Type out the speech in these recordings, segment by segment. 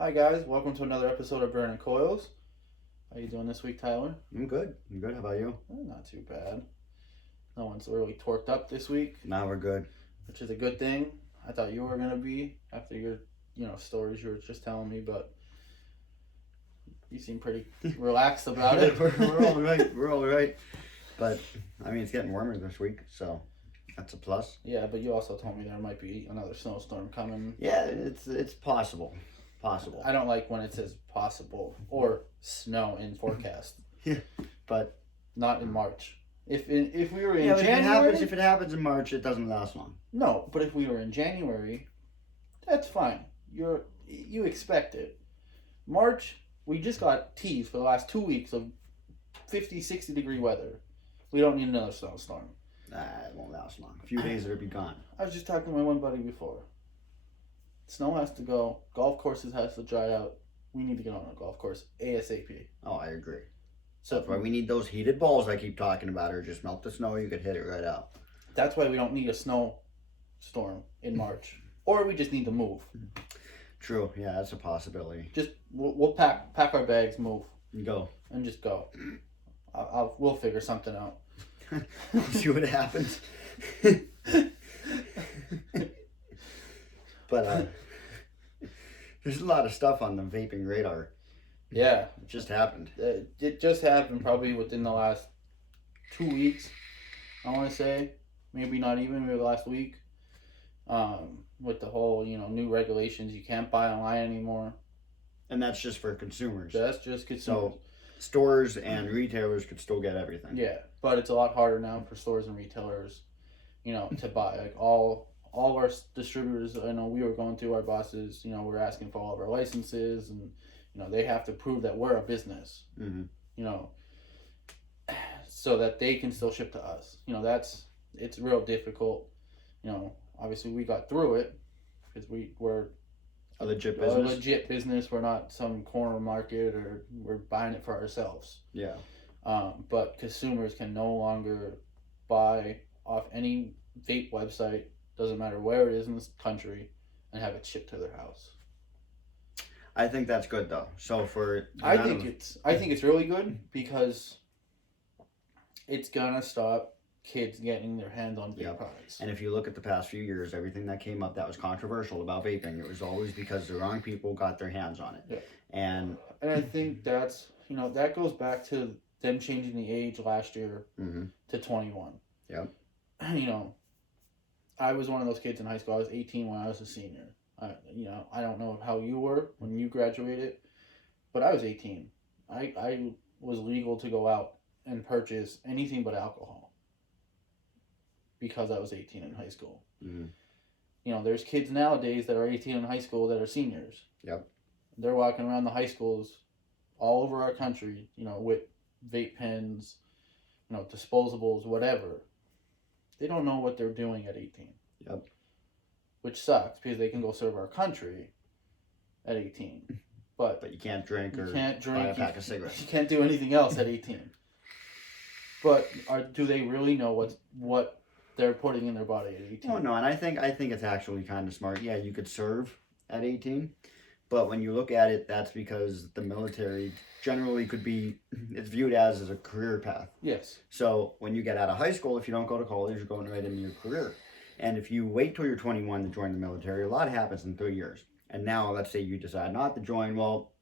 Hi guys, welcome to another episode of Burning Coils. How you doing this week, Tyler? I'm good. How about you? Not too bad. No one's really torqued up this week, Now we're good. which is a good thing. I thought you were gonna be after your, stories you were just telling me, but you seem pretty relaxed about it. we're all right. We're all right. But I mean, it's getting warmer this week, so that's a plus. Yeah, but you also told me there might be another snowstorm coming. Yeah, it's possible. Possible. I don't like when it says possible or snow in forecast. Yeah, but not in March. If we were in yeah, January, if it happens in March, it doesn't last long. No, but if we were in January, that's fine. You expect it. March, we just got teased for the last 2 weeks of 50, 60 degree weather. We don't need another snowstorm. Nah, it won't last long. A few days it'll be gone. I was just talking to my one buddy before. Snow has to go. Golf courses has to dry out. We need to get on a golf course ASAP. Oh, I agree. So That's why we need those heated balls I keep talking about, or just melt the snow. You could hit it right out. That's why we don't need a snowstorm in March, or we just need to move. True. Yeah, that's a possibility. Just we'll pack our bags, move, Go. and just go. We'll figure something out. See what happens. But there's a lot of stuff on the vaping radar. Yeah. It just happened. It just happened probably within the last 2 weeks, I want to say. Maybe not even, maybe the last week. With the whole, new regulations, you can't buy online anymore. And that's just for consumers. That's just consumers. So stores and retailers could still get everything. Yeah, but it's a lot harder now for stores and retailers, to buy. Like all of our distributors, I know we were going through our bosses, we're asking for all of our licenses, and they have to prove that we're a business, so that they can still ship to us. It's real difficult. Obviously we got through it because we're A legit a business. legit business. We're not some corner market, or we're buying it for ourselves. Yeah. But consumers can no longer buy off any vape website, doesn't matter where it is in this country, and have it shipped to their house. I think that's good though. So I think it's really good because it's gonna stop kids getting their hands on vape products. And if you look at the past few years, everything that came up that was controversial about vaping, it was always because the wrong people got their hands on it. Yeah. And I think that's that goes back to them changing the age last year to 21. Yep. I was one of those kids in high school. I was 18 when I was a senior. I don't know how you were when you graduated, but I was 18. I was legal to go out and purchase anything but alcohol because I was 18 in high school. There's kids nowadays that are 18 in high school that are seniors. Yep. They're walking around the high schools all over our country, with vape pens, disposables, whatever. They don't know what they're doing at 18. Yep. Which sucks because they can go serve our country at 18. But you can't drink or buy a pack of cigarettes. You can't do anything else at 18. But do they really know what they're putting in their body at 18? Oh no, and I think it's actually kind of smart. Yeah, you could serve at 18, but when you look at it, that's because the military generally it's viewed as a career path. Yes. So when you get out of high school, if you don't go to college, you're going right into your career. And if you wait till you're 21 to join the military, a lot happens in 3 years. And now, let's say you decide not to join, well,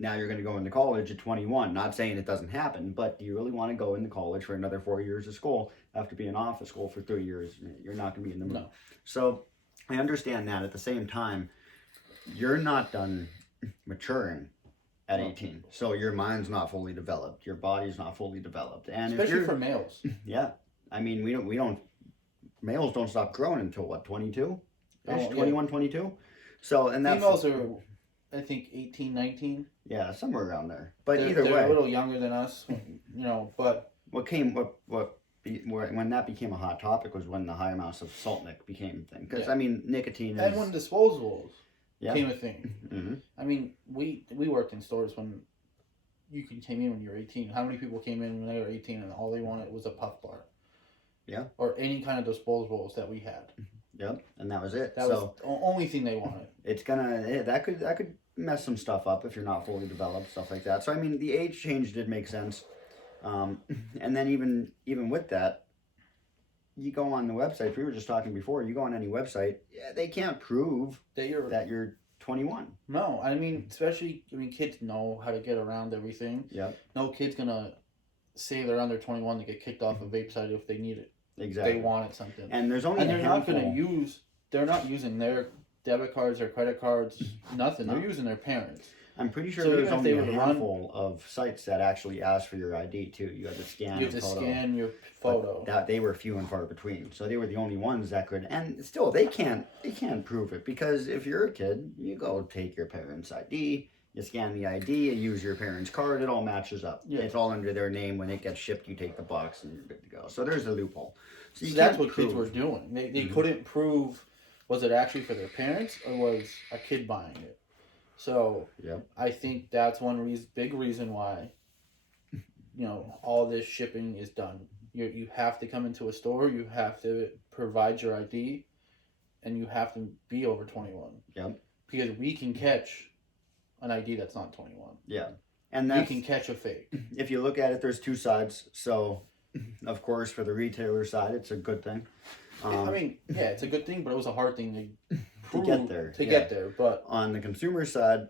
now you're going to go into college at 21. Not saying it doesn't happen, but do you really want to go into college for another 4 years of school after being off of school for 3 years? You're not going to be in the mood. No. So I understand that. At the same time, you're not done maturing at 18. So your mind's not fully developed. Your body's not fully developed. And especially for males. Yeah. I mean, males don't stop growing until what, 22? 21, yeah. 22? So, and that's... Females are, I think, 18, 19. Yeah, somewhere around there. But they're way... a little younger than us, but... When that became a hot topic was when the high amounts of salt nic became a thing. Because, Yeah. I mean, nicotine is... And when disposables Yeah. became a thing. Mm-hmm. I mean, we worked in stores when you came in when you were 18. How many people came in when they were 18 and all they wanted was a puff bar? Yeah. Or any kind of disposables that we had. Yep, and that was it. That was the only thing they wanted. It's gonna that could mess some stuff up if you're not fully developed, stuff like that. So I mean, the age change did make sense, and then even with that, you go on the website. We were just talking before. You go on any website, yeah, they can't prove that you're 21. No, I mean, especially kids know how to get around everything. Yep. No kid's gonna say they're under 21 to get kicked off a vape site if they need it. Exactly. They wanted something. And there's only they're not using their debit cards or credit cards, nothing. They're using their parents. I'm pretty sure there's only a handful of sites that actually ask for your ID too. You have to scan your photo. That they were few and far between. So they were the only ones that could, and still they can't prove it, because if you're a kid, you go take your parents' ID, you scan the ID, you use your parents' card, it all matches up. Yeah. It's all under their name. When it gets shipped, you take the box and you're good to go. So there's a loophole. So that's what kids were doing. They couldn't prove, was it actually for their parents or was a kid buying it? So yep. I think that's one big reason why, all this shipping is done. You have to come into a store, you have to provide your ID, and you have to be over 21. Yep. Because we can catch an ID that's not 21. Yeah. And we can catch a fake. If you look at it, there's two sides. So, of course, for the retailer side, it's a good thing. It's a good thing, but it was a hard thing to get there. Get there, but on the consumer side,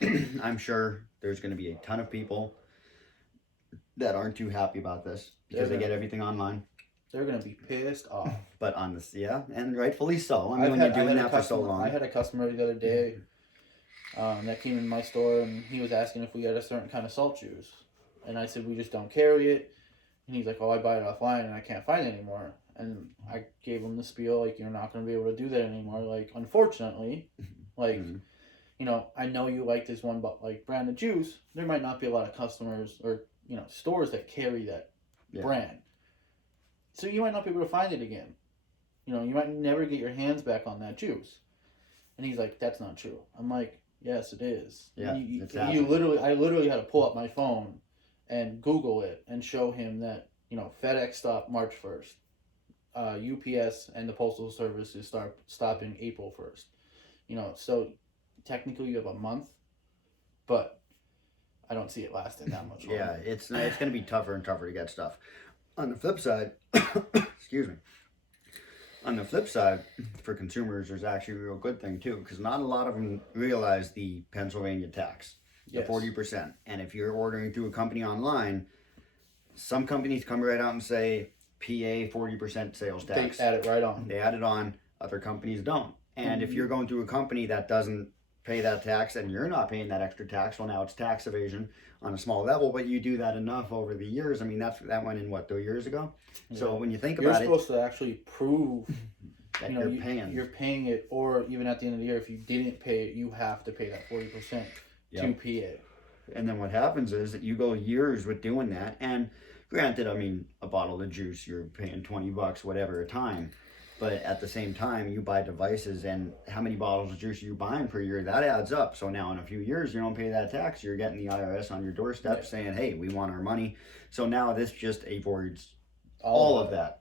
I'm sure there's going to be a ton of people that aren't too happy about this because they get everything online. They're going to be pissed off. But on this, and rightfully so. I mean, when you're doing that for so long. I had a customer the other day that came in my store, and he was asking if we had a certain kind of salt juice, and I said we just don't carry it, and he's like, "Oh, I buy it offline and I can't find it anymore." And I gave him the spiel, like, you're not going to be able to do that anymore. Like, unfortunately, like, I know you like this one, but like brand of juice, there might not be a lot of customers or, stores that carry that brand. So you might not be able to find it again. You might never get your hands back on that juice. And he's like, that's not true. I'm like, yes, it is. Yeah, I literally had to pull up my phone and Google it and show him that, FedEx stopped March 1st. UPS and the Postal Service is stopping April 1st. So technically you have a month, but I don't see it lasting that much longer. Yeah, it's going to be tougher and tougher to get stuff. On the flip side, excuse me. On the flip side, for consumers, there's actually a real good thing too, because not a lot of them realize the Pennsylvania tax, the 40%. And if you're ordering through a company online, some companies come right out and say, PA 40% sales tax. They add it right on. They add it on. Other companies don't. And if you're going through a company that doesn't pay that tax and you're not paying that extra tax, well, now it's tax evasion on a small level. But you do that enough over the years. I mean, that went in 2 years ago. Yeah. So when you think about it, you're supposed to actually prove that you're paying it, or even at the end of the year, if you didn't pay it, you have to pay that 40% to PA. And then what happens is that you go years with doing that, and granted, I mean, a bottle of juice, you're paying $20, whatever, a time. But at the same time, you buy devices, and how many bottles of juice are you buying per year? That adds up. So now in a few years, you don't pay that tax. You're getting the IRS on your doorstep saying, hey, we want our money. So now this just avoids all of that.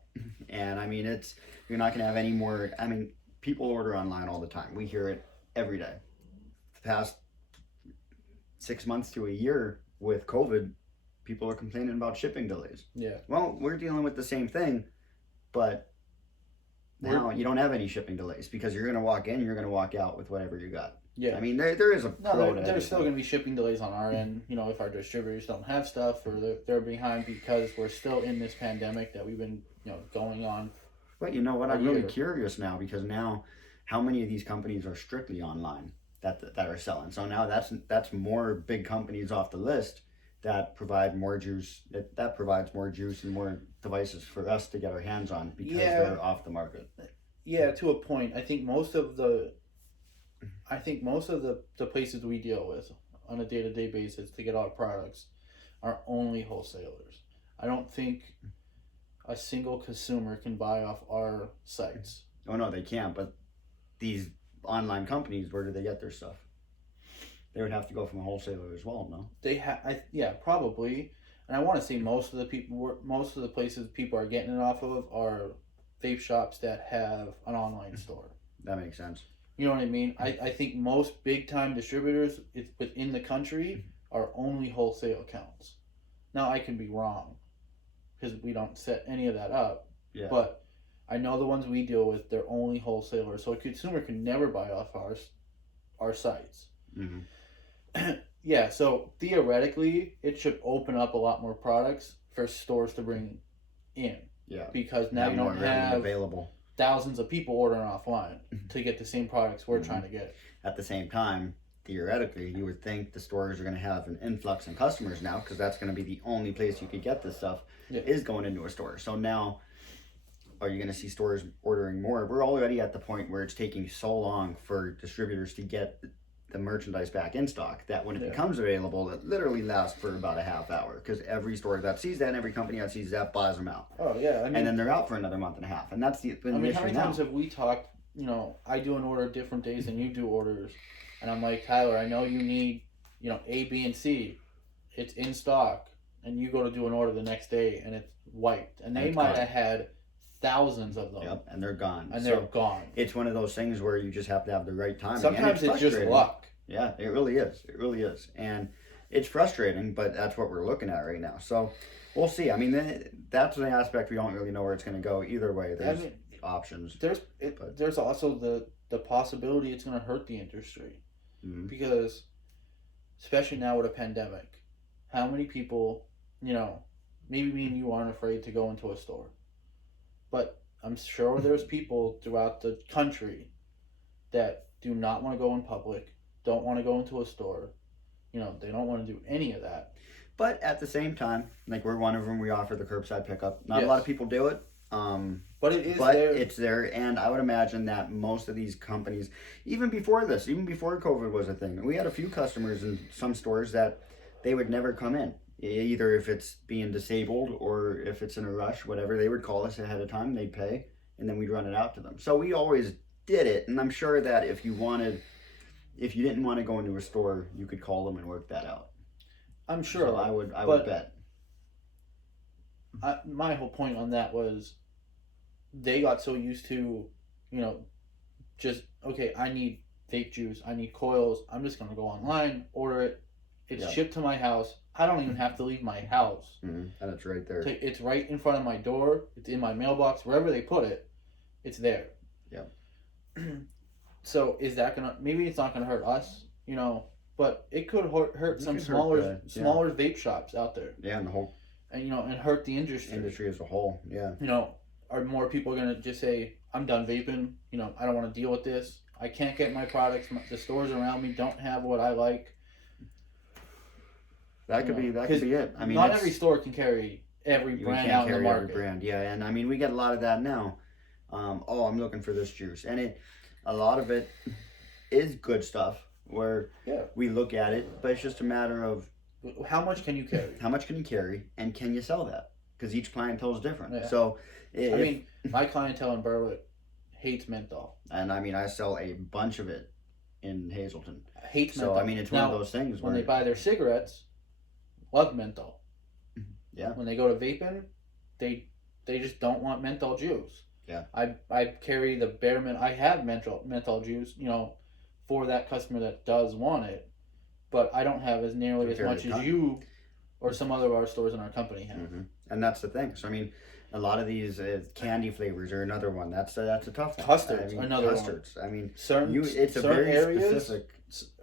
And I mean, you're not going to have any more. I mean, people order online all the time. We hear it every day. The past 6 months to a year with COVID, people are complaining about shipping delays. Yeah. Well, we're dealing with the same thing, but now you don't have any shipping delays because you're going to walk in, you're going to walk out with whatever you got. Yeah. I mean, there is a there's still going to be shipping delays on our end, if our distributors don't have stuff or they're behind because we're still in this pandemic that we've been, going on. But you know what? I'm really curious now because now how many of these companies are strictly online that are selling? So now that's more big companies off the list that provide more juice, that provides more juice and more devices for us to get our hands on because they're off the market. Yeah, to a point. I think most of the places we deal with on a day-to-day basis to get our products are only wholesalers. I don't think a single consumer can buy off our sites. Oh no, they can't, but these online companies, where do they get their stuff? They would have to go from a wholesaler as well, no? Probably. And I want to say most of the places people are getting it off of are vape shops that have an online store. That makes sense. You know what I mean? I think most big time distributors within the country are only wholesale accounts. Now I can be wrong because we don't set any of that up. Yeah. But I know the ones we deal with, they're only wholesalers, so a consumer can never buy off our sites. Mm-hmm. Yeah, so theoretically, it should open up a lot more products for stores to bring in. Yeah. Because now you don't have available. Thousands of people ordering offline to get the same products we're trying to get. At the same time, theoretically, you would think the stores are going to have an influx in customers now, because that's going to be the only place you could get this stuff, is going into a store. So now, are you going to see stores ordering more? We're already at the point where it's taking so long for distributors to get the merchandise back in stock that when it becomes available, it literally lasts for about a half hour, because every store that sees that and every company that sees that buys them out. Oh yeah, I mean, and then they're out for another month and a half, and that's the I mean, how many times have we talked? You know, I do an order different days than you do orders, and I'm like, Tyler, I know you need, you know, A, B, and C. It's in stock, and you go to do an order the next day, and it's wiped, and they might have had thousands of them. Yep, and they're gone. And they're gone. It's one of those things where you just have to have the right timing. Sometimes it's just luck. Yeah, it really is. It really is. And it's frustrating, but that's what we're looking at right now. So we'll see. I mean, that's the aspect we don't really know where it's going to go either way. There's options. There's also the possibility it's going to hurt the industry. Mm-hmm. Because, especially now with a pandemic, how many people, you know, maybe me and you aren't afraid to go into a store. But I'm sure there's people throughout the country that do not want to go in public, don't want to go into a store. You know, they don't want to do any of that. But at the same time, like we're one of them, we offer the curbside pickup. Not a lot of people do it. But it is but there. It's there, and I would imagine that most of these companies, even before this, even before COVID was a thing, we had a few customers in some stores that they would never come in. Either if it's being disabled or if it's in a rush, whatever, they would call us ahead of time, they'd pay, and then we'd run it out to them. So we always did it, and I'm sure that if you didn't want to go into a store, you could call them and work that out. I'm sure. So I would bet. My whole point on that was they got so used to, you know, just, okay, I need vape juice, I need coils, I'm just going to go online, order it, it's shipped to my house. I don't even have to leave my house. Mm-hmm. And it's right there. It's right in front of my door. It's in my mailbox. Wherever they put it, it's there. Yeah. So is that gonna? Maybe it's not gonna hurt us, you know, but it could hurt some smaller vape shops out there. Yeah, and the whole. And and hurt the industry. Industry as a whole. Yeah. You know, are more people gonna just say, "I'm done vaping. You know, I don't want to deal with this. I can't get my products. The stores around me don't have what I like." That could be it. I mean, not every store can carry every brand out in the market. Every brand, yeah, and I mean we get a lot of that now. I'm looking for this juice, and a lot of it is good stuff. Where we look at it, but it's just a matter of how much can you carry? How much can you carry, and can you sell that? Because each clientele is different. Yeah. So, I mean, my clientele in Berwick hates menthol, and I mean I sell a bunch of it in Hazleton. Hates menthol. So I mean it's one of those things when they buy their cigarettes. Love menthol. Yeah. When they go to vaping, they just don't want menthol juice. Yeah. I carry the bare I have menthol juice, you know, for that customer that does want it, but I don't have as nearly as much as you or some other of our stores in our company have. Mm-hmm. And that's the thing. So I mean, a lot of these candy flavors are another one. That's a tough one. Custards, another one. I mean, certain very areas, specific.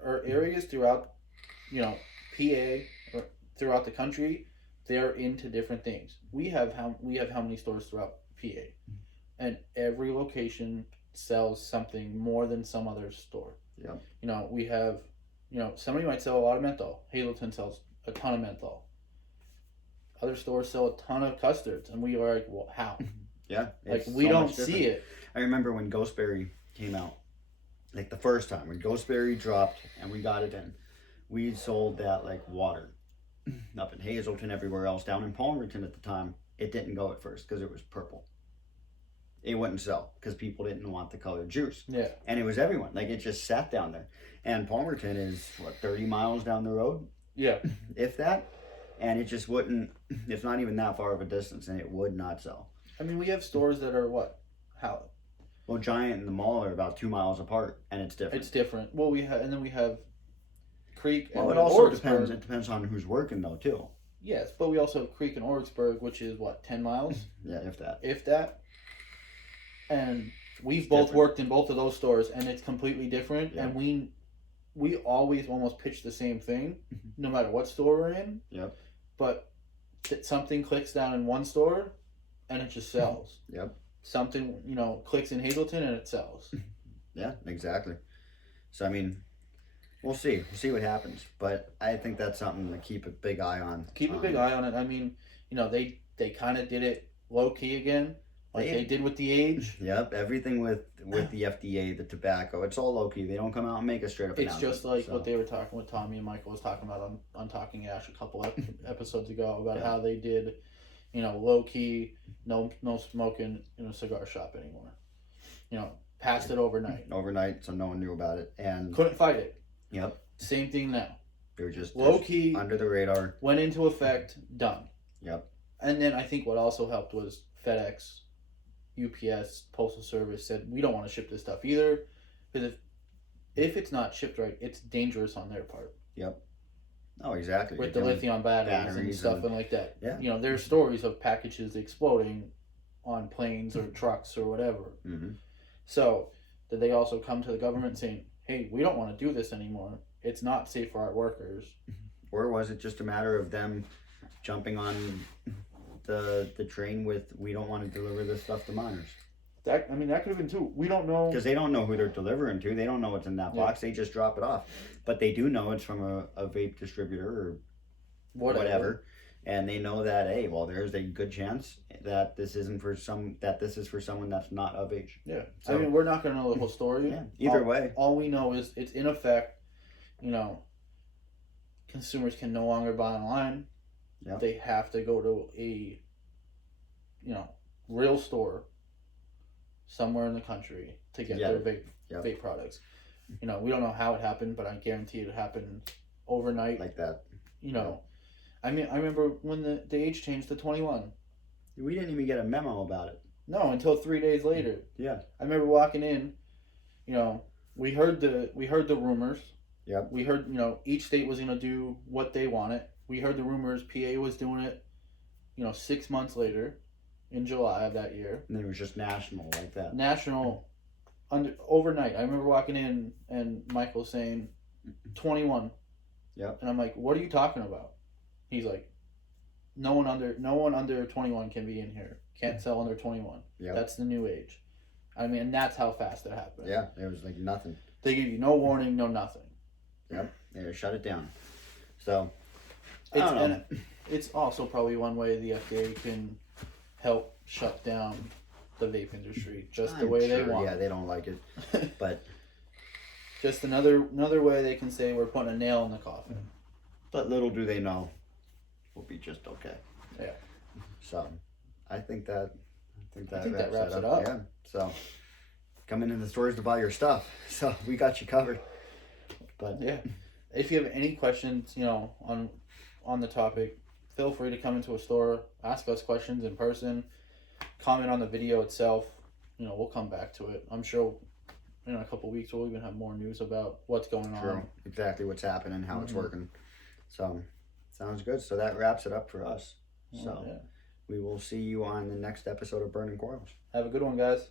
Or areas throughout, you know, PA or throughout the country, they're into different things. We have how many stores throughout PA, and every location sells something more than some other store. Yeah. You know, we have, you know, somebody might sell a lot of menthol. Hazleton sells a ton of menthol. Other stores sell a ton of custards, and we are like, well, how? Yeah. Like we don't see it. I remember when Ghostberry came out, like the first time when Ghostberry dropped and we got it in, we sold that like water. Up in Hazleton, everywhere else, down in Palmerton at the time, it didn't go at first because it was purple. It wouldn't sell because people didn't want the colored juice. Yeah. And it was everyone. Like it just sat down there. And Palmerton is 30 miles down the road? Yeah. If that. And it just wouldn't, it's not even that far of a distance, and it would not sell. I mean, we have stores that are how Well, Giant and the mall are about 2 miles apart, and it's different. it's different. Well, we have, and then we have Creek and Well, it also Orixburg. depends. It depends on who's working though too. Yes, but we also have Creek and Orixburg, which is what, 10 miles, Yeah, if that. if that. And we've It's both different. worked in both of those stores, and it's completely different. Yeah. And we always almost pitch the same thing, no matter what store we're in. Yep. But something clicks down in one store, and it just sells. Yep. Something, you know, clicks in Hazleton, and it sells. Yeah, exactly. So I mean, we'll see. We'll see what happens. But I think that's something to keep a big eye on. Keep a big eye on it. I mean, you know, they kind of did it low key again, like they did with the age. Yep, everything with the FDA, the tobacco, it's all low key. They don't come out and make a straight up It's announcement. just like what they were talking, what Tommy and Michael was talking about on Talking Ash a couple episodes ago about how they did, you know, low key, no smoking in a cigar shop anymore. You know, passed it overnight. Overnight, so no one knew about it, and Couldn't fight it. Yep. Same thing now. They were just Low key, under the radar. went into effect, done. Yep. And then I think what also helped was FedEx, UPS, Postal Service said, we don't want to ship this stuff either. Because if it's not shipped right, it's dangerous on their part. Yep. Oh, exactly. With the lithium batteries and stuff and like that. Yeah. You know, there's stories of packages exploding on planes or trucks or whatever. Mm-hmm. So, did they also come to the government saying, hey, we don't want to do this anymore. It's not safe for our workers. Or was it just a matter of them jumping on the train with, we don't want to deliver this stuff to minors? That could have been too. We don't know. Because they don't know who they're delivering to. They don't know what's in that box. They just drop it off. But they do know it's from a vape distributor or whatever. And they know that, hey, well, there's a good chance that this is for someone that's not of age. Yeah. So, I mean, we're not going to know the whole story. Yeah. Either way. All we know is it's in effect, you know, consumers can no longer buy online. Yep. They have to go to a, you know, real store somewhere in the country to get their vape products. You know, we don't know how it happened, but I guarantee it happened overnight. Like that. You know, I mean, I remember when the age changed to 21. We didn't even get a memo about it. No, until 3 days later. Yeah. I remember walking in, you know, we heard the rumors. Yep. We heard, you know, each state was going to do what they wanted. We heard the rumors PA was doing it, you know, 6 months later in July of that year. And then it was just national like that. National overnight. I remember walking in and Michael saying 21. Yep. And I'm like, "What are you talking about?" He's like, no one under 21 can be in here. Can't sell under 21. Yep. That's the new age. I mean, and that's how fast it happened. Yeah, it was like nothing. They give you no warning, no nothing. Yep. They shut it down. So It's also probably one way the FDA can help shut down the vape industry, just the way they want. Yeah, they don't like it, but just another way they can say we're putting a nail in the coffin. But little do they know, we'll be just okay. Yeah. So, I think that wraps it up. Yeah. So, come into the stores to buy your stuff. So we got you covered. But yeah, if you have any questions, you know, on the topic, feel free to come into a store, ask us questions in person, comment on the video itself. You know, we'll come back to it. I'm sure in a couple of weeks we'll even have more news about what's going on. Exactly what's happening, how it's working. So, sounds good. So that wraps it up for us. So, we will see you on the next episode of Burning Coils. Have a good one, guys.